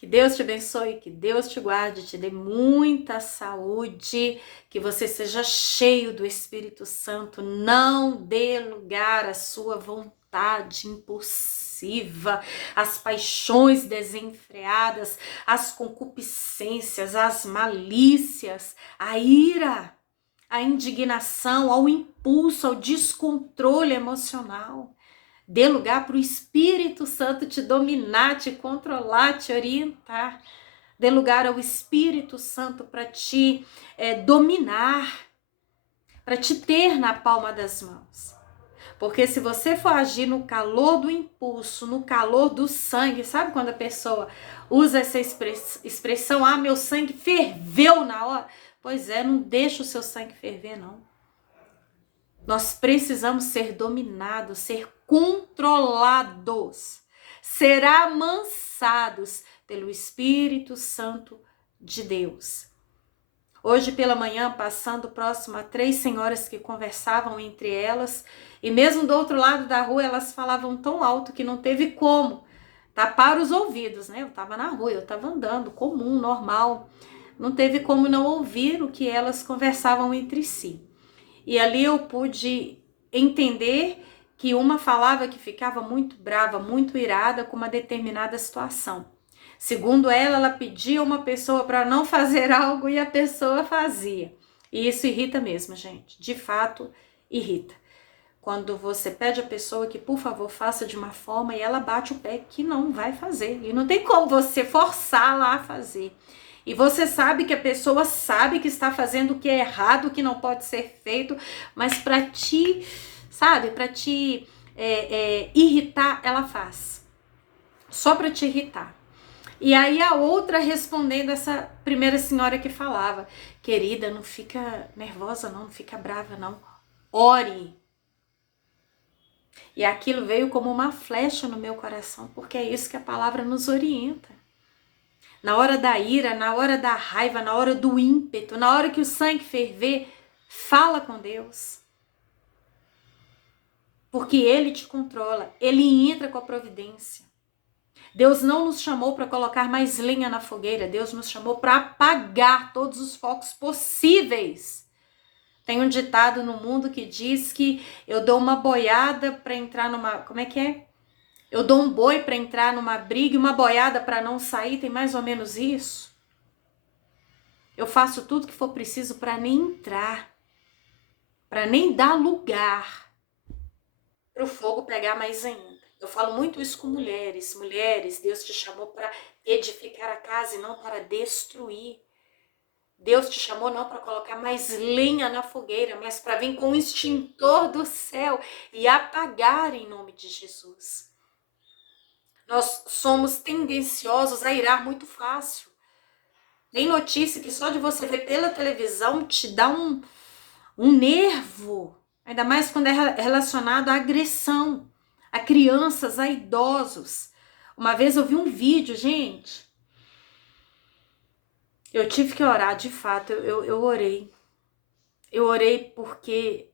Que Deus te abençoe, que Deus te guarde, te dê muita saúde, que você seja cheio do Espírito Santo. Não dê lugar à sua vontade impulsiva, às paixões desenfreadas, às concupiscências, às malícias, à ira, à indignação, ao impulso, ao descontrole emocional. Dê lugar para o Espírito Santo te dominar, te controlar, te orientar. Dê lugar ao Espírito Santo para te dominar, para te ter na palma das mãos. Porque se você for agir no calor do impulso, no calor do sangue, sabe quando a pessoa usa essa expressão, ah, meu sangue ferveu na hora? Pois é, não deixa o seu sangue ferver, não. Nós precisamos ser dominados, ser controlados, ser amansados pelo Espírito Santo de Deus. Hoje pela manhã, passando próximo a 3 senhoras que conversavam entre elas, e mesmo do outro lado da rua, elas falavam tão alto que não teve como tapar os ouvidos, né? Eu estava na rua, eu estava andando, comum, normal. Não teve como não ouvir o que elas conversavam entre si. E ali eu pude entender que uma falava que ficava muito brava, muito irada com uma determinada situação. Segundo ela pedia uma pessoa para não fazer algo e a pessoa fazia. E isso irrita mesmo, gente. De fato, irrita. Quando você pede a pessoa que, por favor, faça de uma forma e ela bate o pé que não vai fazer. E não tem como você forçá-la a fazer. E você sabe que a pessoa sabe que está fazendo o que é errado, o que não pode ser feito, mas para te, sabe, para te irritar, ela faz. Só para te irritar. E aí a outra respondendo essa primeira senhora que falava, querida, não fica nervosa não fica brava não, ore. E aquilo veio como uma flecha no meu coração, porque é isso que a palavra nos orienta. Na hora da ira, na hora da raiva, na hora do ímpeto, na hora que o sangue ferver, fala com Deus. Porque Ele te controla, Ele entra com a providência. Deus não nos chamou para colocar mais lenha na fogueira, Deus nos chamou para apagar todos os focos possíveis. Tem um ditado no mundo que diz que eu dou uma boiada para entrar numa... Como é que é? Eu dou um boi para entrar numa briga e uma boiada para não sair, tem mais ou menos isso. Eu faço tudo que for preciso para nem entrar, para nem dar lugar para o fogo pegar mais ainda. Eu falo muito isso com mulheres. Mulheres, Deus te chamou para edificar a casa e não para destruir. Deus te chamou não para colocar mais lenha na fogueira, mas para vir com o extintor do céu e apagar em nome de Jesus. Nós somos tendenciosos a irar muito fácil. Tem notícia que só de você ver pela televisão te dá um nervo, ainda mais quando é relacionado à agressão, a crianças, a idosos. Uma vez eu vi um vídeo, gente, eu tive que orar, de fato, eu orei. Eu orei porque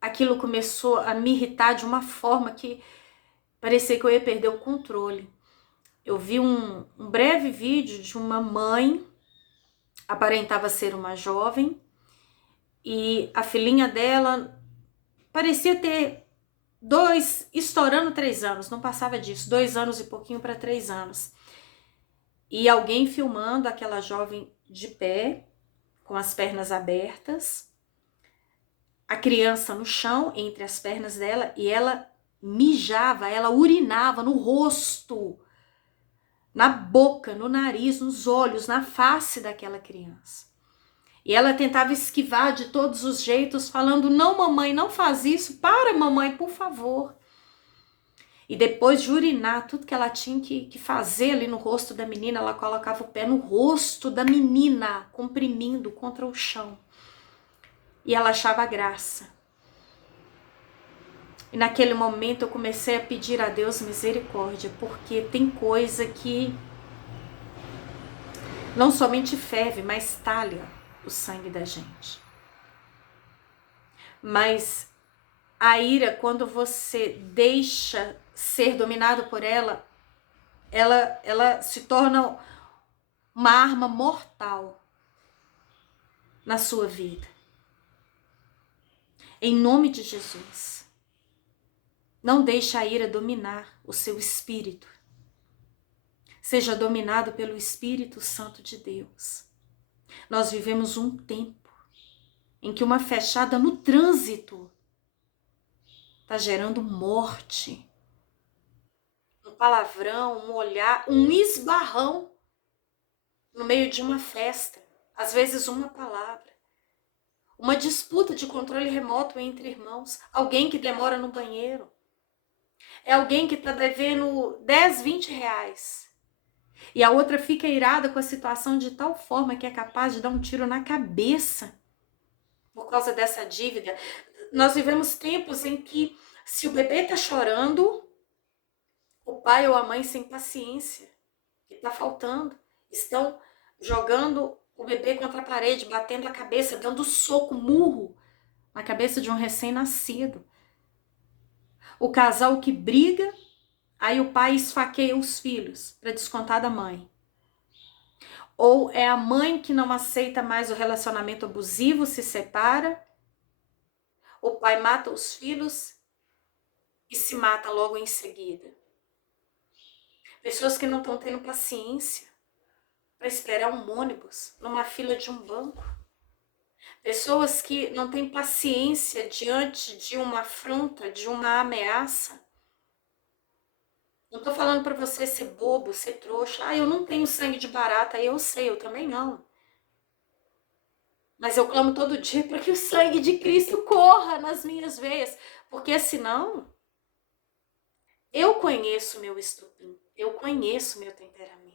aquilo começou a me irritar de uma forma que parecia que eu ia perder o controle. Eu vi um breve vídeo de uma mãe, aparentava ser uma jovem, e a filhinha dela parecia ter 2, estourando 3 anos, não passava disso, 2 anos e pouquinho para 3 anos. E alguém filmando aquela jovem de pé, com as pernas abertas, a criança no chão, entre as pernas dela, e ela mijava, ela urinava no rosto, na boca, no nariz, nos olhos, na face daquela criança. E ela tentava esquivar de todos os jeitos, falando, não mamãe, não faz isso, para mamãe, por favor. E depois de urinar tudo que ela tinha que fazer ali no rosto da menina, ela colocava o pé no rosto da menina, comprimindo contra o chão. E ela achava graça. E naquele momento eu comecei a pedir a Deus misericórdia, porque tem coisa que não somente ferve, mas talha o sangue da gente. Mas a ira, quando você deixa ser dominado por ela, ela se torna uma arma mortal na sua vida. Em nome de Jesus, não deixe a ira dominar o seu espírito. Seja dominado pelo Espírito Santo de Deus. Nós vivemos um tempo em que uma fechada no trânsito está gerando morte. Um palavrão, um olhar, um esbarrão no meio de uma festa. Às vezes uma palavra. Uma disputa de controle remoto entre irmãos. Alguém que demora no banheiro. É alguém que está devendo 10, 20 reais. E a outra fica irada com a situação de tal forma que é capaz de dar um tiro na cabeça por causa dessa dívida. Nós vivemos tempos em que, se o bebê está chorando, o pai ou a mãe sem paciência, que está faltando, estão jogando o bebê contra a parede, batendo a cabeça, dando soco, murro na cabeça de um recém-nascido. O casal que briga, aí o pai esfaqueia os filhos para descontar da mãe. Ou é a mãe que não aceita mais o relacionamento abusivo, se separa. O pai mata os filhos e se mata logo em seguida. Pessoas que não estão tendo paciência para esperar um ônibus numa fila de um banco. Pessoas que não têm paciência diante de uma afronta, de uma ameaça. Não estou falando para você ser bobo, ser trouxa. Ah, eu não tenho sangue de barata. Eu sei, eu também não. Mas eu clamo todo dia para que o sangue de Cristo corra nas minhas veias. Porque senão, eu conheço meu estupim. Eu conheço meu temperamento.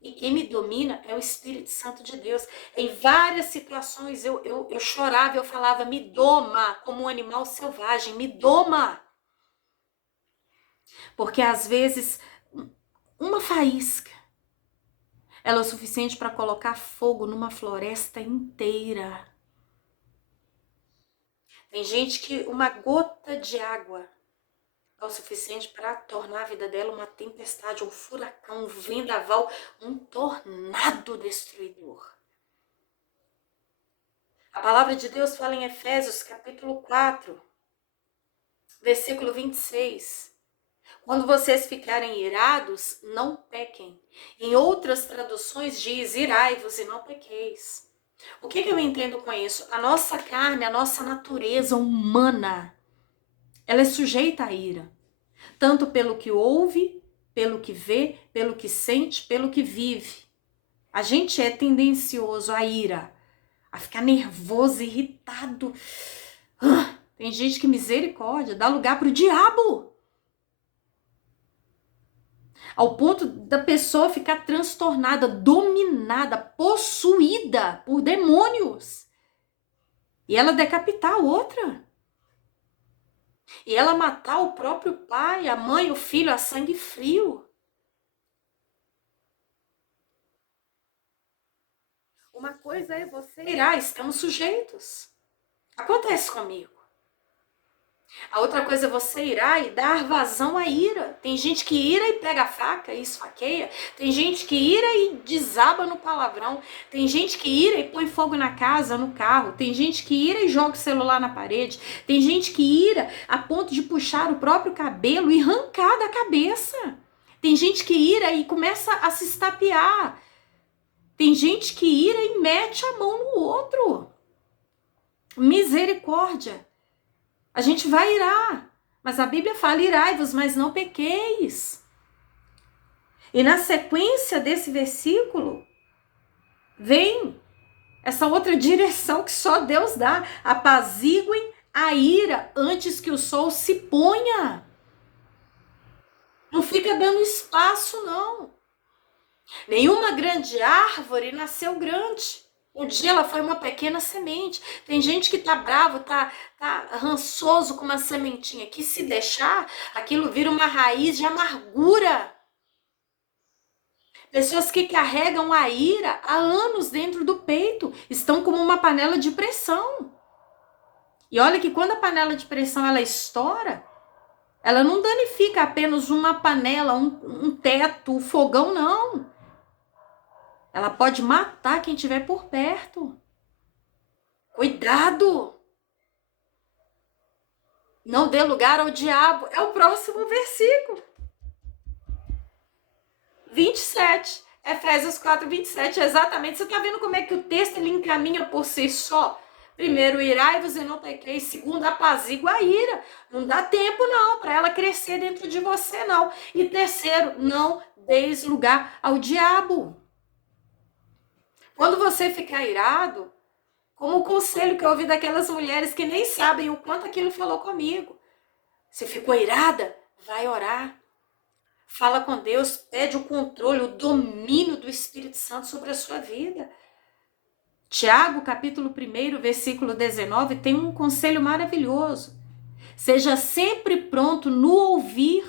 E quem me domina é o Espírito Santo de Deus. Em várias situações eu chorava, eu falava, me doma como um animal selvagem, me doma. Porque às vezes uma faísca ela é o suficiente para colocar fogo numa floresta inteira. Tem gente que uma gota de água é o suficiente para tornar a vida dela uma tempestade, um furacão, um vendaval, um tornado destruidor. A palavra de Deus fala em Efésios capítulo 4, versículo 26. Quando vocês ficarem irados, não pequem. Em outras traduções diz, irai-vos e não pequeis. O que eu entendo com isso? A nossa carne, a nossa natureza humana, ela é sujeita à ira. Tanto pelo que ouve, pelo que vê, pelo que sente, pelo que vive. A gente é tendencioso à ira, a ficar nervoso, irritado. Tem gente que, misericórdia, dá lugar para o diabo. Ao ponto da pessoa ficar transtornada, dominada, possuída por demônios. E ela decapitar a outra. E ela matar o próprio pai, a mãe, o filho, a sangue frio. Uma coisa é você irar, estamos sujeitos. Acontece comigo. A outra coisa é você irar e dar vazão à ira. Tem gente que ira e pega a faca e esfaqueia. Tem gente que ira e desaba no palavrão. Tem gente que ira e põe fogo na casa, no carro. Tem gente que ira e joga o celular na parede. Tem gente que ira a ponto de puxar o próprio cabelo e arrancar da cabeça. Tem gente que ira e começa a se estapear. Tem gente que ira e mete a mão no outro. Misericórdia. A gente vai irar, mas a Bíblia fala, irai-vos, mas não pequeis. E na sequência desse versículo, vem essa outra direção que só Deus dá. Apaziguem a ira antes que o sol se ponha. Não fica dando espaço, não. Nenhuma grande árvore nasceu grande. Um dia ela foi uma pequena semente. Tem gente que tá bravo, tá rançoso com uma sementinha, que se deixar, aquilo vira uma raiz de amargura. Pessoas que carregam a ira há anos dentro do peito, estão como uma panela de pressão. E olha que quando a panela de pressão ela estoura, Ela não danifica apenas uma panela, um teto, um fogão, não. Ela pode matar quem estiver por perto. Cuidado! Não dê lugar ao diabo. É o próximo versículo. 27. Efésios 4, 27. Exatamente. Você está vendo como é que o texto ele encaminha por si só? Primeiro, irai-vos e não pequeis. Segundo, apazigua a ira. Não dá tempo, não, para ela crescer dentro de você, não. E terceiro, não deis lugar ao diabo. Quando você ficar irado, como o conselho que eu ouvi daquelas mulheres que nem sabem o quanto aquilo falou comigo. Você ficou irada? Vai orar. Fala com Deus, pede o controle, o domínio do Espírito Santo sobre a sua vida. Tiago, capítulo 1, versículo 19, tem um conselho maravilhoso. Seja sempre pronto no ouvir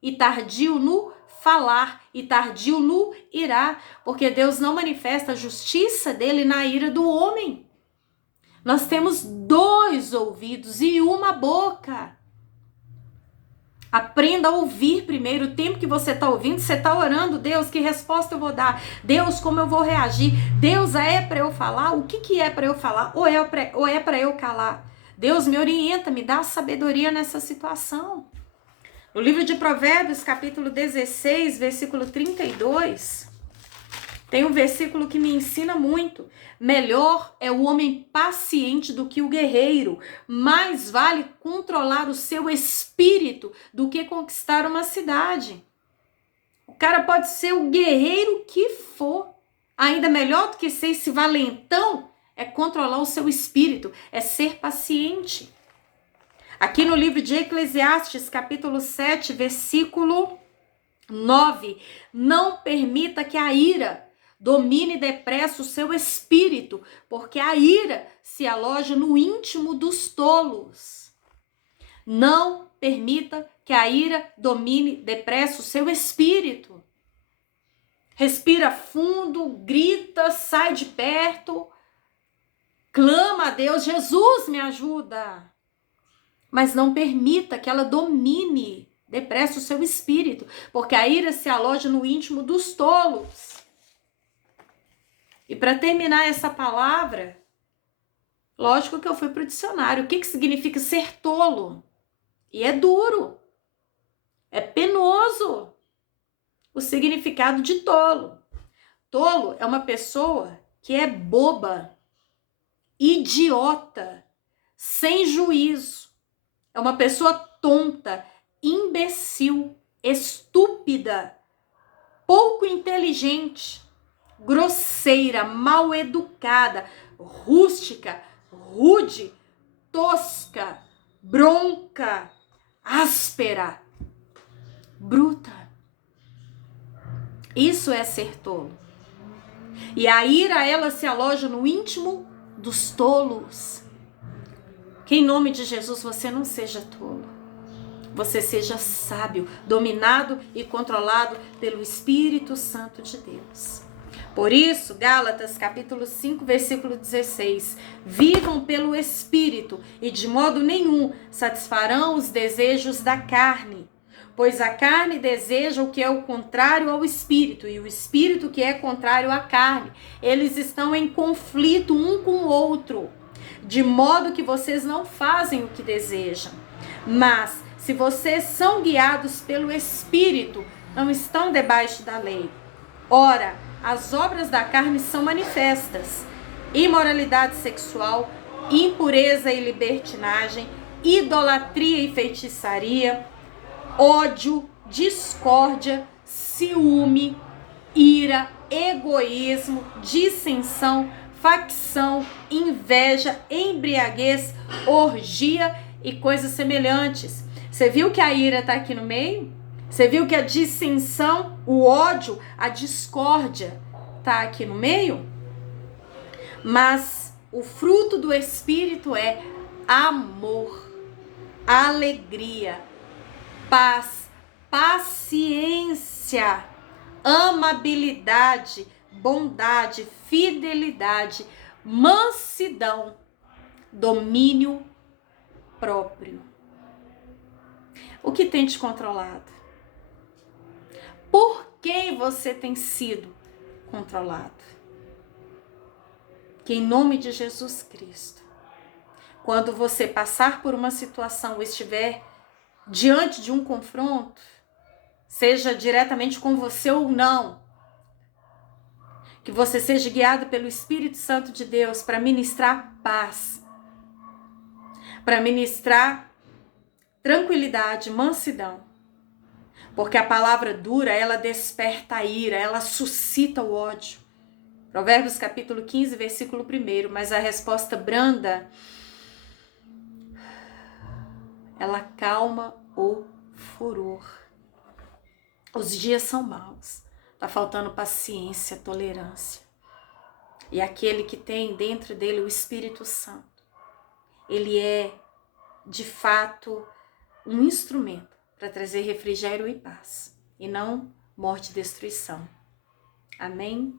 e tardio no falar e tardio no irar, porque Deus não manifesta a justiça dele na ira do homem. Nós temos 2 ouvidos e uma boca. Aprenda a ouvir primeiro. O tempo que você está ouvindo, você está orando. Deus, que resposta eu vou dar? Deus, como eu vou reagir? Deus, é para eu falar? O que é para eu falar? Ou é para eu calar? Deus, me orienta, me dá sabedoria nessa situação. No livro de Provérbios, capítulo 16, versículo 32, tem um versículo que me ensina muito. Melhor é o homem paciente do que o guerreiro. Mais vale controlar o seu espírito do que conquistar uma cidade. O cara pode ser o guerreiro que for. Ainda melhor do que ser esse valentão é controlar o seu espírito, é ser paciente. Aqui no livro de Eclesiastes, capítulo 7, versículo 9. Não permita que a ira domine depressa o seu espírito, porque a ira se aloja no íntimo dos tolos. Não permita que a ira domine depressa o seu espírito. Respira fundo, grita, sai de perto, clama a Deus, Jesus me ajuda. Mas não permita que ela domine depressa o seu espírito, porque a ira se aloja no íntimo dos tolos. E para terminar essa palavra, lógico que eu fui para o dicionário. O que significa ser tolo? E é duro, é penoso o significado de tolo. Tolo é uma pessoa que é boba, idiota, sem juízo. É uma pessoa tonta, imbecil, estúpida, pouco inteligente, grosseira, mal educada, rústica, rude, tosca, bronca, áspera, bruta. Isso é ser tolo. E a ira, ela se aloja no íntimo dos tolos. Que em nome de Jesus você não seja tolo. Você seja sábio, dominado e controlado pelo Espírito Santo de Deus. Por isso, Gálatas capítulo 5, versículo 16. Vivam pelo Espírito e de modo nenhum satisfarão os desejos da carne. Pois a carne deseja o que é o contrário ao Espírito e o Espírito que é contrário à carne. Eles estão em conflito um com o outro, de modo que vocês não fazem o que desejam. Mas se vocês são guiados pelo Espírito, não estão debaixo da lei. Ora, as obras da carne são manifestas: imoralidade sexual, impureza e libertinagem, idolatria e feitiçaria, ódio, discórdia, ciúme, ira, egoísmo, dissensão, facção, inveja, embriaguez, orgia e coisas semelhantes. Você viu que a ira está aqui no meio? Você viu que a dissensão, o ódio, a discórdia está aqui no meio? Mas o fruto do Espírito é amor, alegria, paz, paciência, amabilidade, bondade, fidelidade, mansidão, domínio próprio. O que tem te controlado? Por quem você tem sido controlado? Que em nome de Jesus Cristo, quando você passar por uma situação ou estiver diante de um confronto, seja diretamente com você ou não, que você seja guiado pelo Espírito Santo de Deus para ministrar paz, para ministrar tranquilidade, mansidão. Porque a palavra dura, ela desperta a ira, ela suscita o ódio. Provérbios capítulo 15, versículo 1. Mas a resposta branda, ela calma o furor. Os dias são maus. Tá faltando paciência, tolerância. E aquele que tem dentro dele o Espírito Santo, ele é, de fato, um instrumento para trazer refrigério e paz. E não morte e destruição. Amém?